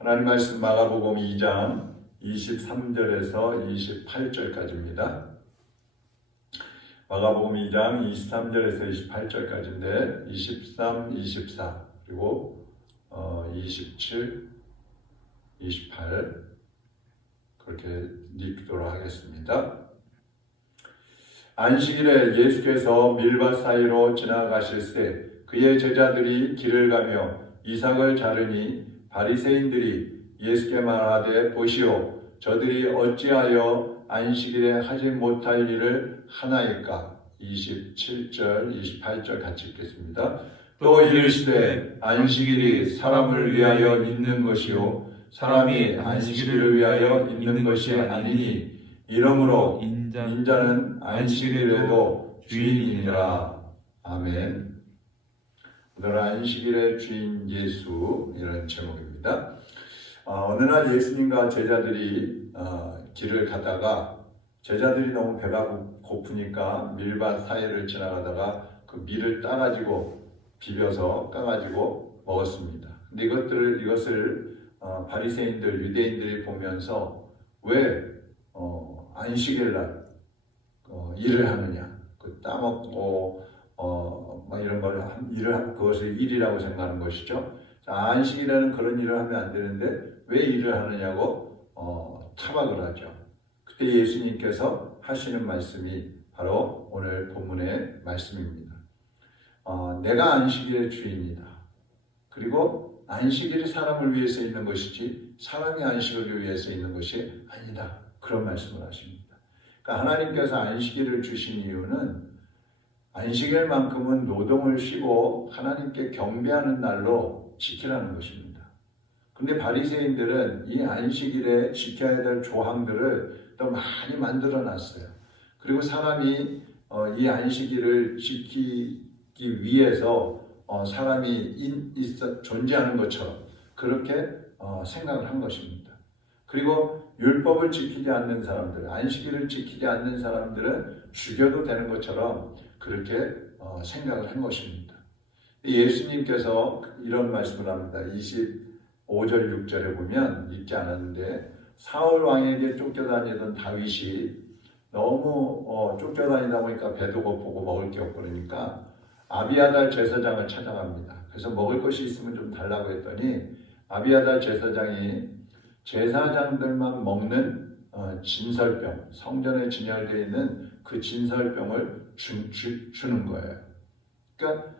하나님 말씀 마가복음 2장 23절에서 28절까지입니다. 마가복음 2장 23절에서 28절까지인데 23, 24 그리고 27, 28 그렇게 읽도록 하겠습니다. 안식일에 예수께서 밀밭 사이로 지나가실새 그의 제자들이 길을 가며 이삭을 자르니 바리새인들이 예수께 말하되 보시오 저들이 어찌하여 안식일에 하지 못할 일을 하나이까. 27절 28절 같이 읽겠습니다. 또 이르시되 안식일이 사람을 위하여 있는 것이요 사람이 안식일을 위하여 있는 것이 아니니 이러므로 인자는 안식일에도 주인이니라. 아멘. 오늘 안식일의 주인 예수 이런 제목입니다. 어느 날 예수님과 제자들이 길을 가다가 제자들이 너무 배가 고프니까 밀밭 사이를 지나가다가 그 밀을 따가지고 비벼서 까가지고 먹었습니다. 근데 이것을 바리새인들 유대인들이 보면서 왜 안식일 날 일을 하느냐, 그 따먹고 막 이런 걸 그것을 일이라고 생각하는 것이죠. 자, 안식일에는 그런 일을 하면 안 되는데 왜 일을 하느냐고 타박을 하죠. 그때 예수님께서 하시는 말씀이 바로 오늘 본문의 말씀입니다. 내가 안식일의 주인이다. 그리고 안식일이 사람을 위해서 있는 것이지 사람이 안식을 위해서 있는 것이 아니다. 그런 말씀을 하십니다. 그러니까 하나님께서 안식일을 주신 이유는 안식일만큼은 노동을 쉬고 하나님께 경배하는 날로 지키라는 것입니다. 근데 바리새인들은 이 안식일에 지켜야 될 조항들을 또 많이 만들어 놨어요. 그리고 사람이 이 안식일을 지키기 위해서 사람이 존재하는 것처럼 그렇게 생각을 한 것입니다. 그리고 율법을 지키지 않는 사람들, 안식일을 지키지 않는 사람들은 죽여도 되는 것처럼 그렇게 생각을 한 것입니다. 예수님께서 이런 말씀을 합니다. 25절 6절에 보면 읽지 않았는데 사울 왕에게 쫓겨다니던 다윗이 너무 쫓겨다니다 보니까 배도 고프고 먹을 게 없고 그러니까 아비아달 제사장을 찾아갑니다. 그래서 먹을 것이 있으면 좀 달라고 했더니 아비아달 제사장이 제사장들만 먹는 진설병, 성전에 진열되어 있는 그 진설병을 주는 거예요. 그러니까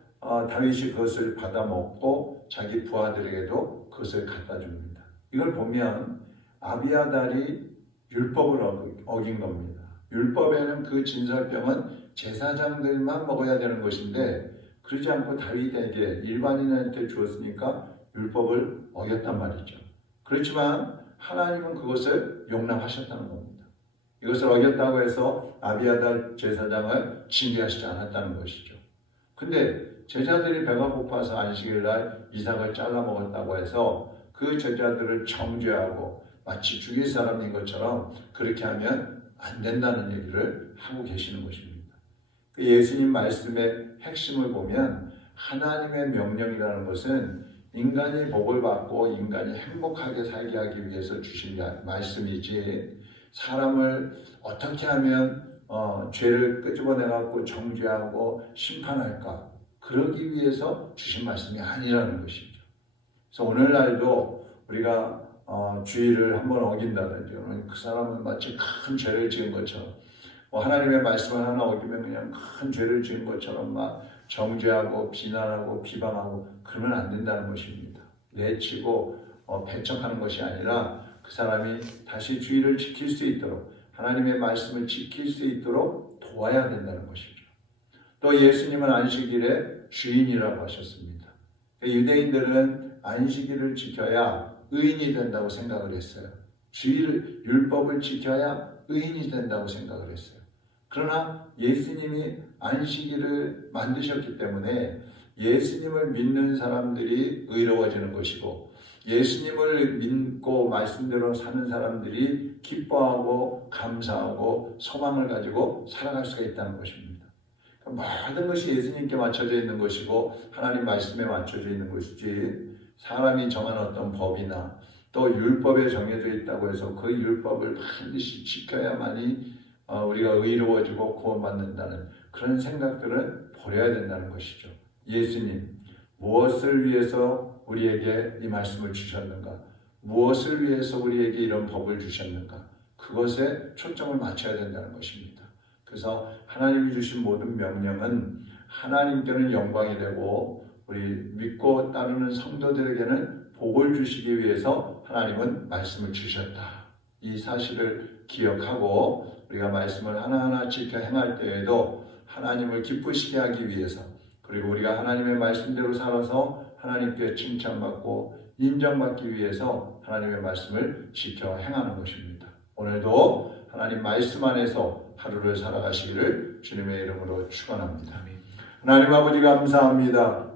다윗이 그것을 받아 먹고 자기 부하들에게도 그것을 갖다 줍니다. 이걸 보면 아비아달이 율법을 어긴 겁니다. 율법에는 그 진설병은 제사장들만 먹어야 되는 것인데 그러지 않고 다윗에게 일반인한테 주었으니까 율법을 어겼단 말이죠. 그렇지만 하나님은 그것을 용납하셨다는 겁니다. 이것을 어겼다고 해서 아비아달 제사장을 징계하시지 않았다는 것이죠. 근데 제자들이 배가 고파서 안식일 날 이삭을 잘라 먹었다고 해서 그 제자들을 정죄하고 마치 죽일 사람인 것처럼 그렇게 하면 안 된다는 얘기를 하고 계시는 것입니다. 그 예수님 말씀의 핵심을 보면 하나님의 명령이라는 것은 인간이 복을 받고 인간이 행복하게 살게 하기 위해서 주신 말씀이지 사람을 어떻게 하면 죄를 끄집어내갖고 정죄하고 심판할까 그러기 위해서 주신 말씀이 아니라는 것이죠. 그래서 오늘날도 우리가 주의를 한번 어긴다든지 그 사람은 마치 큰 죄를 지은 것처럼 하나님의 말씀을 하나 어기면 그냥 큰 죄를 지은 것처럼 막 정죄하고 비난하고 비방하고 그러면 안 된다는 것입니다. 내치고 배척하는 것이 아니라 그 사람이 다시 주의를 지킬 수 있도록 하나님의 말씀을 지킬 수 있도록 도와야 된다는 것이죠. 또 예수님은 안식일의 주인이라고 하셨습니다. 유대인들은 안식일을 지켜야 의인이 된다고 생각을 했어요. 율법을 지켜야 의인이 된다고 생각을 했어요. 그러나 예수님이 안식일을 만드셨기 때문에 예수님을 믿는 사람들이 의로워지는 것이고 예수님을 믿고 말씀대로 사는 사람들이 기뻐하고 감사하고 소망을 가지고 살아갈 수가 있다는 것입니다. 모든 것이 예수님께 맞춰져 있는 것이고 하나님 말씀에 맞춰져 있는 것이지 사람이 정한 어떤 법이나 또 율법에 정해져 있다고 해서 그 율법을 반드시 지켜야만이 우리가 의로워지고 구원받는다는 그런 생각들은 버려야 된다는 것이죠. 예수님, 무엇을 위해서 우리에게 이 말씀을 주셨는가? 무엇을 위해서 우리에게 이런 법을 주셨는가? 그것에 초점을 맞춰야 된다는 것입니다. 그래서 하나님이 주신 모든 명령은 하나님께는 영광이 되고 우리 믿고 따르는 성도들에게는 복을 주시기 위해서 하나님은 말씀을 주셨다. 이 사실을 기억하고 우리가 말씀을 하나하나 지켜 행할 때에도 하나님을 기쁘시게 하기 위해서, 그리고 우리가 하나님의 말씀대로 살아서 하나님께 칭찬받고 인정받기 위해서 하나님의 말씀을 지켜 행하는 것입니다. 오늘도 하나님 말씀 안에서 하루를 살아가시기를 주님의 이름으로 축원합니다. 하나님 아버지 감사합니다.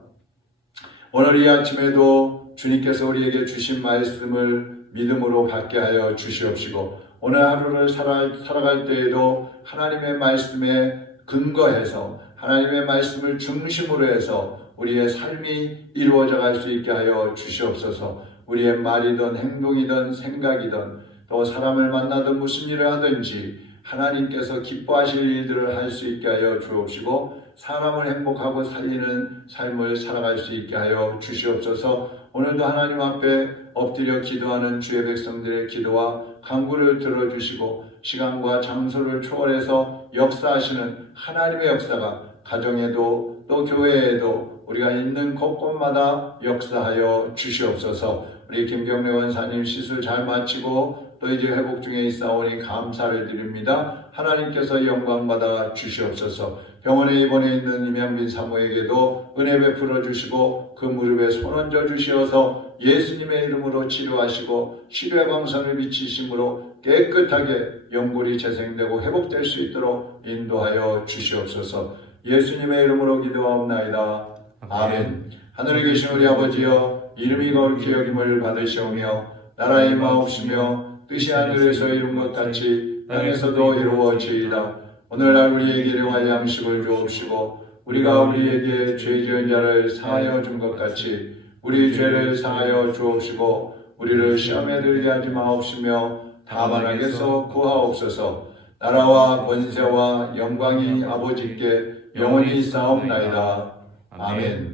오늘 이 아침에도 주님께서 우리에게 주신 말씀을 믿음으로 받게 하여 주시옵시고, 오늘 하루를 살아갈 때에도 하나님의 말씀에 근거해서 하나님의 말씀을 중심으로 해서 우리의 삶이 이루어져 갈 수 있게 하여 주시옵소서. 우리의 말이든 행동이든 생각이든 또 사람을 만나든 무슨 일을 하든지 하나님께서 기뻐하실 일들을 할 수 있게 하여 주옵시고, 사람을 행복하고 살리는 삶을 살아갈 수 있게 하여 주시옵소서. 오늘도 하나님 앞에 엎드려 기도하는 주의 백성들의 기도와 간구를 들어주시고 시간과 장소를 초월해서 역사하시는 하나님의 역사가 가정에도 또 교회에도 우리가 있는 곳곳마다 역사하여 주시옵소서. 우리 김경래 원사님 시술 잘 마치고 또 이제 회복 중에 있사오니 감사를 드립니다. 하나님께서 영광 받아 주시옵소서. 병원에 입원해 있는 임양빈 사모에게도 은혜 베풀어 주시고 그 무릎에 손 얹어 주시어서 예수님의 이름으로 치료하시고 치료의 광선을 비치심으로 깨끗하게 영골이 재생되고 회복될 수 있도록 인도하여 주시옵소서. 예수님의 이름으로 기도하옵나이다. 아멘. 하늘에 계신 우리 아버지여, 이름이 거룩히 여김을 받으시오며 나라의 임하옵시며 뜻이 하늘에서 이룬 것 같이 땅에서도 이루어지이다. 오늘날 우리에게 일용할 양식을 주옵시고 우리가 우리에게 죄 지은 자를 사하여 준 것 같이 우리 죄를 사하여 주옵시고 우리를 시험에 들게 하지 마옵시며 다만 악에서 구하옵소서. 나라와 권세와 영광이 아버지께 영원히 있사옵나이다. 아멘.